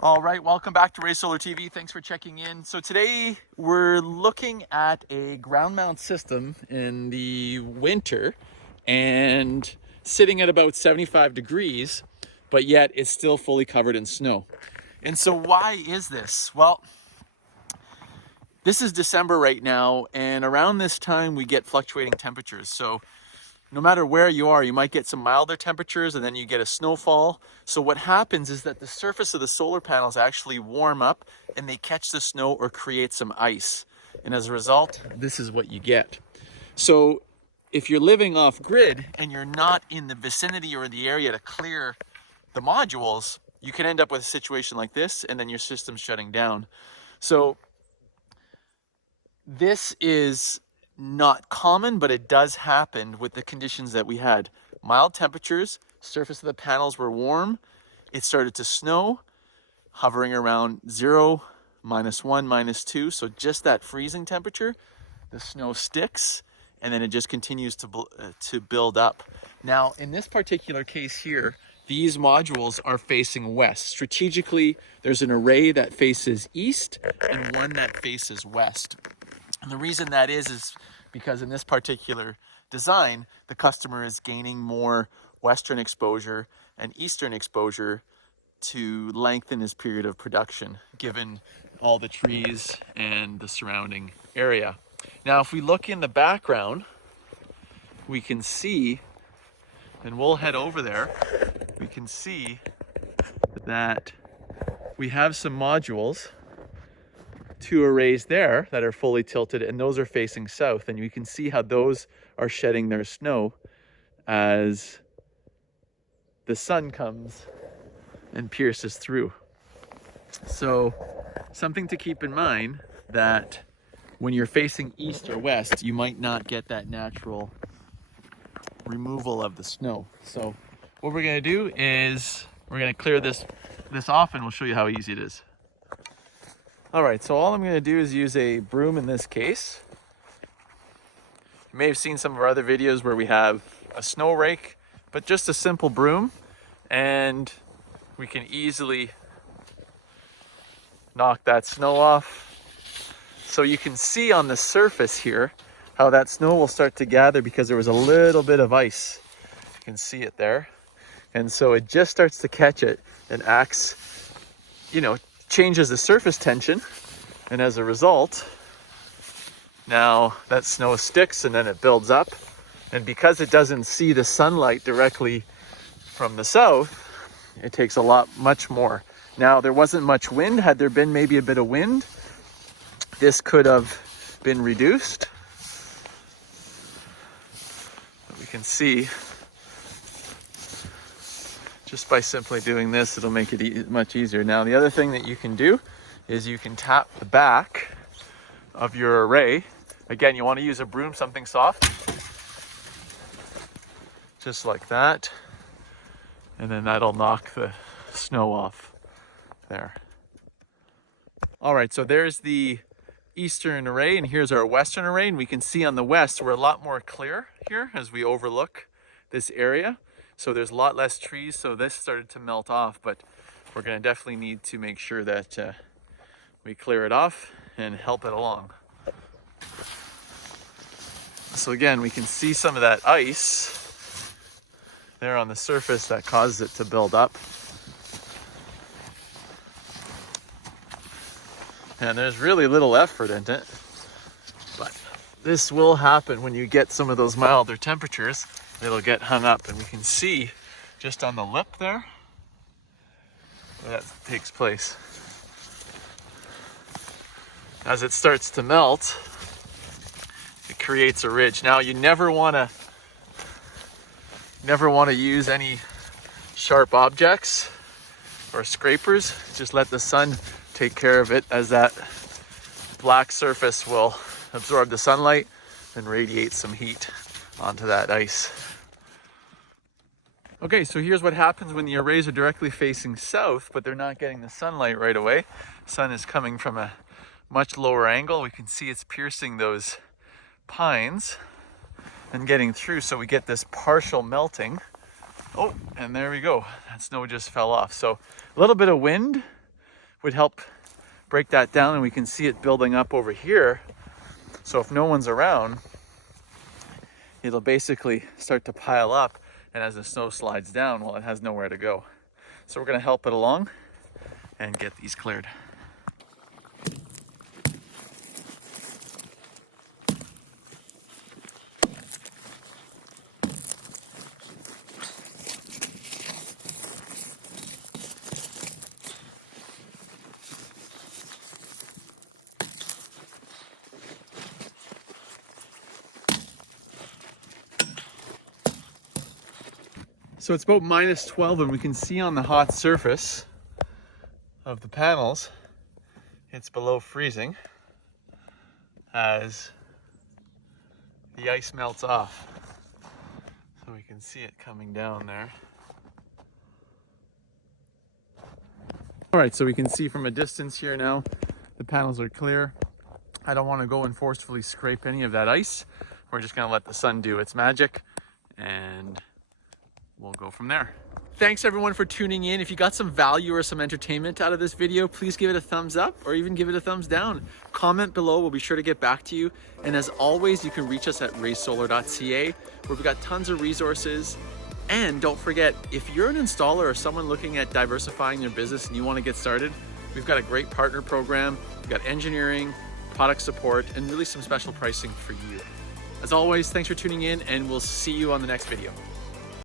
All right, welcome back to Raysolar TV. Thanks for checking in. So today we're looking at a ground mount system in the winter and sitting at about 75 degrees, but yet it's still fully covered in snow. And so why is this? Well, this is December right now, and around this time we get fluctuating temperatures. So no matter where you are, you might get some milder temperatures and then you get a snowfall. So what happens is that the surface of the solar panels actually warm up and they catch the snow or create some ice. And as a result, this is what you get. So if you're living off grid and you're not in the vicinity or the area to clear the modules, you can end up with a situation like this and then your system's shutting down. So this is not common, but it does happen with the conditions that we had. Mild temperatures, surface of the panels were warm, it started to snow, hovering around 0, -1, -2, so just that freezing temperature. The snow sticks, and then it just continues to build up. Now, in this particular case here, these modules are facing west. Strategically, there's an array that faces east and one that faces west. And the reason that is because in this particular design, the customer is gaining more western exposure and eastern exposure to lengthen his period of production, given all the trees and the surrounding area. Now, if we look in the background, we can see, and we'll head over there, we can see that we have some modules, 2 arrays there that are fully tilted, and those are facing south, and you can see how those are shedding their snow as the sun comes and pierces through. So something to keep in mind, that when you're facing east or west, you might not get that natural removal of the snow. So what we're going to do is we're going to clear this off, and we'll show you how easy it is. All right, so all I'm going to do is use a broom in this case. You may have seen some of our other videos where we have a snow rake, but just a simple broom, and we can easily knock that snow off. So you can see on the surface here how that snow will start to gather because there was a little bit of ice. You can see it there. And so it just starts to catch it and acts, changes the surface tension, and as a result, now that snow sticks and then it builds up, and because it doesn't see the sunlight directly from the south, it takes much more. Now, there wasn't much wind. Had there been maybe a bit of wind, this could have been reduced. But we can see just by simply doing this, it'll make it much easier. Now, the other thing that you can do is you can tap the back of your array. Again, you want to use a broom, something soft, just like that. And then that'll knock the snow off there. All right, so there's the eastern array, and here's our western array. And we can see on the west, we're a lot more clear here as we overlook this area. So there's a lot less trees, so this started to melt off, but we're going to definitely need to make sure that we clear it off and help it along. So again, we can see some of that ice there on the surface that causes it to build up. And there's really little effort in it, but this will happen when you get some of those milder temperatures. It'll get hung up, and we can see just on the lip there where that takes place. As it starts to melt, it creates a ridge. Now, you never want to use any sharp objects or scrapers. Just let the sun take care of it, as that black surface will absorb the sunlight and radiate some heat onto that ice. Okay, so here's what happens when the arrays are directly facing south, but they're not getting the sunlight right away. Sun is coming from a much lower angle. We can see it's piercing those pines and getting through, so we get this partial melting. Oh, and there we go. That snow just fell off. So a little bit of wind would help break that down, and we can see it building up over here. So if no one's around, it'll basically start to pile up, and as the snow slides down, well, it has nowhere to go. So we're gonna help it along and get these cleared. So it's about -12, and we can see on the hot surface of the panels, it's below freezing as the ice melts off. So we can see it coming down there. All right, so we can see from a distance here now, the panels are clear. I don't want to go and forcefully scrape any of that ice. We're just gonna let the sun do its magic, and we'll go from there. Thanks everyone for tuning in. If you got some value or some entertainment out of this video, please give it a thumbs up or even give it a thumbs down. Comment below, we'll be sure to get back to you. And as always, you can reach us at raysolar.ca, where we've got tons of resources. And don't forget, if you're an installer or someone looking at diversifying their business and you want to get started, we've got a great partner program. We've got engineering, product support, and really some special pricing for you. As always, thanks for tuning in, and we'll see you on the next video.